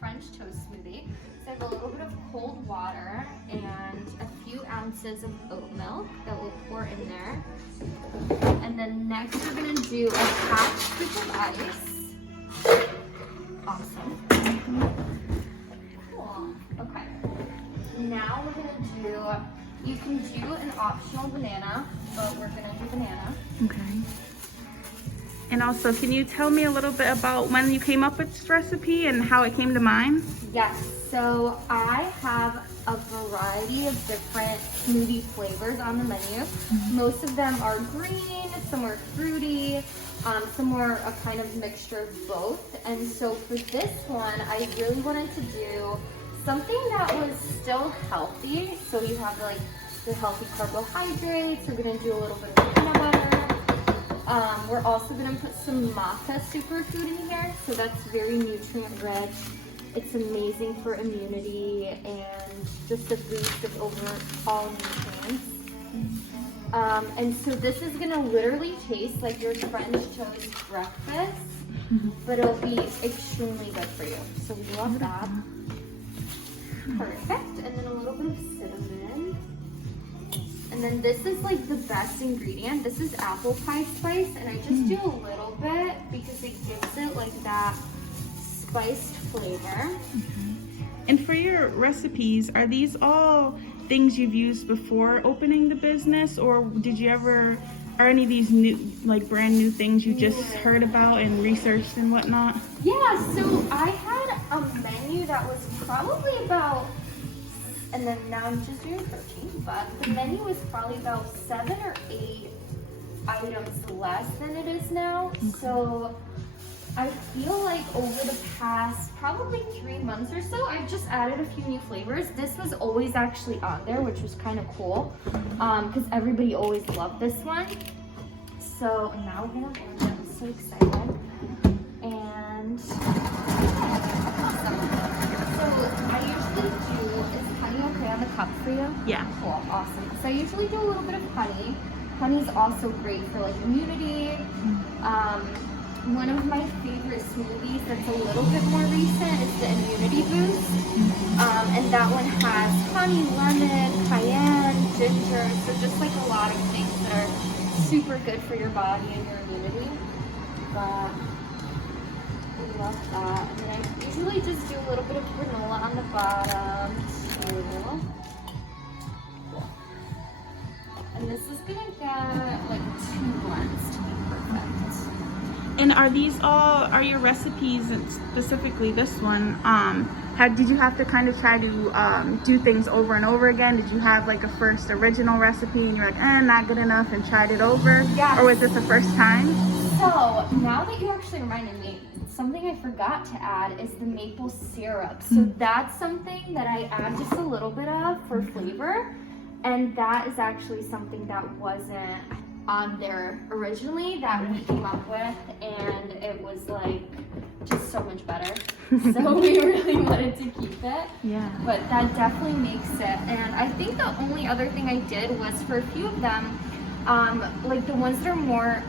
French toast smoothie. So I have a little bit of cold water and a few ounces of oat milk that we'll pour in there. And then next we're gonna do a half scoop of ice. Awesome. Cool. Okay. Now we're gonna do, you can do an optional banana, but we're gonna do banana. Okay. And also, can you tell me a little bit about when you came up with this recipe and how it came to mind? Yes, so I have a variety of different smoothie flavors on the menu. Most of them are green, some are fruity, some are a kind of mixture of both. And so for this one, I really wanted to do something that was still healthy. So you have like the healthy carbohydrates. We're gonna do a little bit of peanut butter. We're also gonna put some maca superfood in here. So that's very nutrient rich. It's amazing for immunity and just a boost of overall nutrients. And so this is gonna literally taste like your French toast breakfast, but it'll be extremely good for you. So we love that. Perfect. And then a little bit of cinnamon. And then this is like the best ingredient. This is apple pie spice, and I just do a little bit because it gives it like that spiced flavor. And for your recipes, are these all things you've used before opening the business, or are any of these new, like brand new things you just heard about and researched and whatnot? Yeah, so I had a menu that was probably about, and then now I'm just doing protein, but the menu was probably about 7 or 8 items less than it is now. So I feel like over the past probably 3 months or so, I've just added a few new flavors. This was always actually on there, which was kind of cool, because everybody always loved this one. So now we're gonna blend it. I'm so excited. And awesome. So I usually do, is honey okay on the cup for you? Yeah. Cool, awesome. So I usually do a little bit of honey. Honey's also great for like immunity. One of my favorite smoothies that's a little bit more recent is the Immunity Boost. And that one has honey, lemon, cayenne, ginger. So just like a lot of things that are super good for your body and your immunity. But we love that. And then I usually just do a little bit of granola on the bottom too. And this is gonna get like 2 blends to be perfect. And are your recipes, and specifically this one, did you have to kind of try to do things over and over again? Did you have like a first original recipe and you're like, not good enough, and tried it over? Yes. Or was this the first time? So now that you actually reminded me, something I forgot to add is the maple syrup. So that's something that I add just a little bit of for flavor. And that is actually something that wasn't on there originally that we came up with, and it was like just so much better. So we really wanted to keep it. Yeah. But that definitely makes it. And I think the only other thing I did was for a few of them, like the ones that are more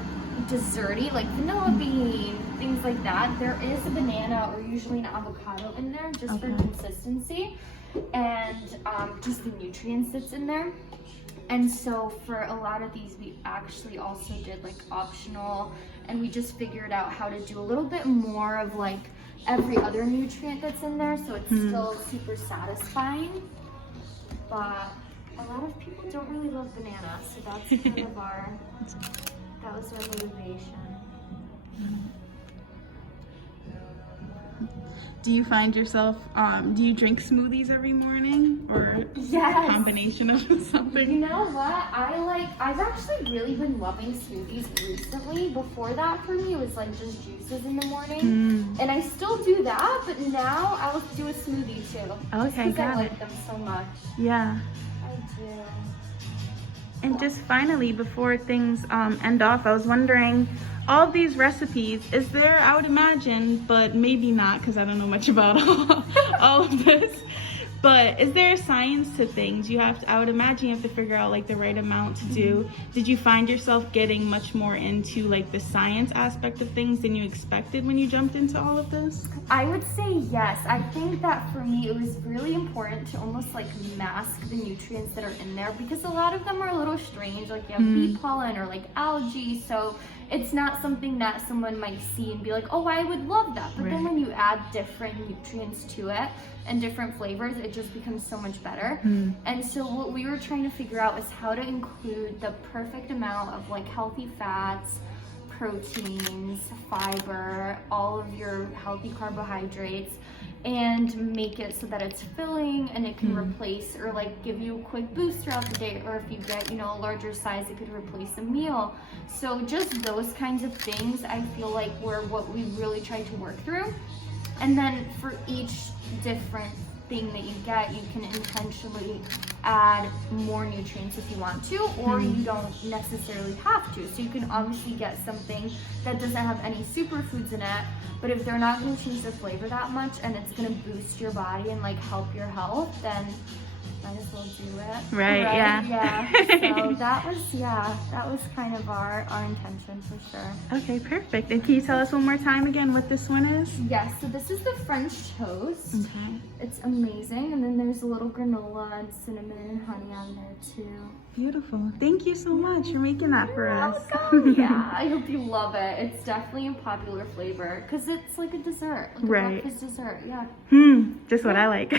desserty, like vanilla bean, things like that, there is a banana or usually an avocado in there just for consistency and just the nutrients that's in there. And so for a lot of these, we actually also did like optional, and we just figured out how to do a little bit more of like every other nutrient that's in there, so it's still super satisfying. But a lot of people don't really love banana, so that's kind of that was our motivation. Do you find yourself, do you drink smoothies every morning, or Yes. a combination of something? You know what? I've actually really been loving smoothies recently. Before that, for me, it was like just juices in the morning. And I still do that, but now I'll do a smoothie too. Okay, just 'cause I like them so much. Yeah. I do. And just finally, before things end off, I was wondering, all of these recipes, is there, I would imagine, but maybe not because I don't know much about all of this, But is there a science to things? I would imagine you have to figure out like the right amount to do. Did you find yourself getting much more into like the science aspect of things than you expected when you jumped into all of this? I would say yes. I think that for me, it was really important to almost like mask the nutrients that are in there, because a lot of them are a little strange. Like you have bee pollen or like algae. So it's not something that someone might see and be like, oh, I would love that. But then when you add different nutrients to it and different flavors, it just becomes so much better. And so what we were trying to figure out is how to include the perfect amount of like healthy fats, proteins, fiber, all of your healthy carbohydrates, and make it so that it's filling and it can replace or like give you a quick boost throughout the day, or if you get, you know, a larger size, it could replace a meal. So just those kinds of things I feel like were what we really tried to work through. And then for each different thing that you get, you can intentionally add more nutrients if you want to, or you don't necessarily have to. So you can obviously get something that doesn't have any superfoods in it, but if they're not going to change the flavor that much and it's going to boost your body and like help your health, then might as well do it. Right? Yeah. So that was kind of our intention for sure. Okay, perfect. And can you tell us one more time again what this one is? Yes, so this is the French toast. Okay. It's amazing. And then there's a little granola and cinnamon and honey on there too. Beautiful. Thank you so much for making that for us. Yeah, I hope you love it. It's definitely a popular flavor because it's like a dessert, like a breakfast dessert. Yeah. Just what I like.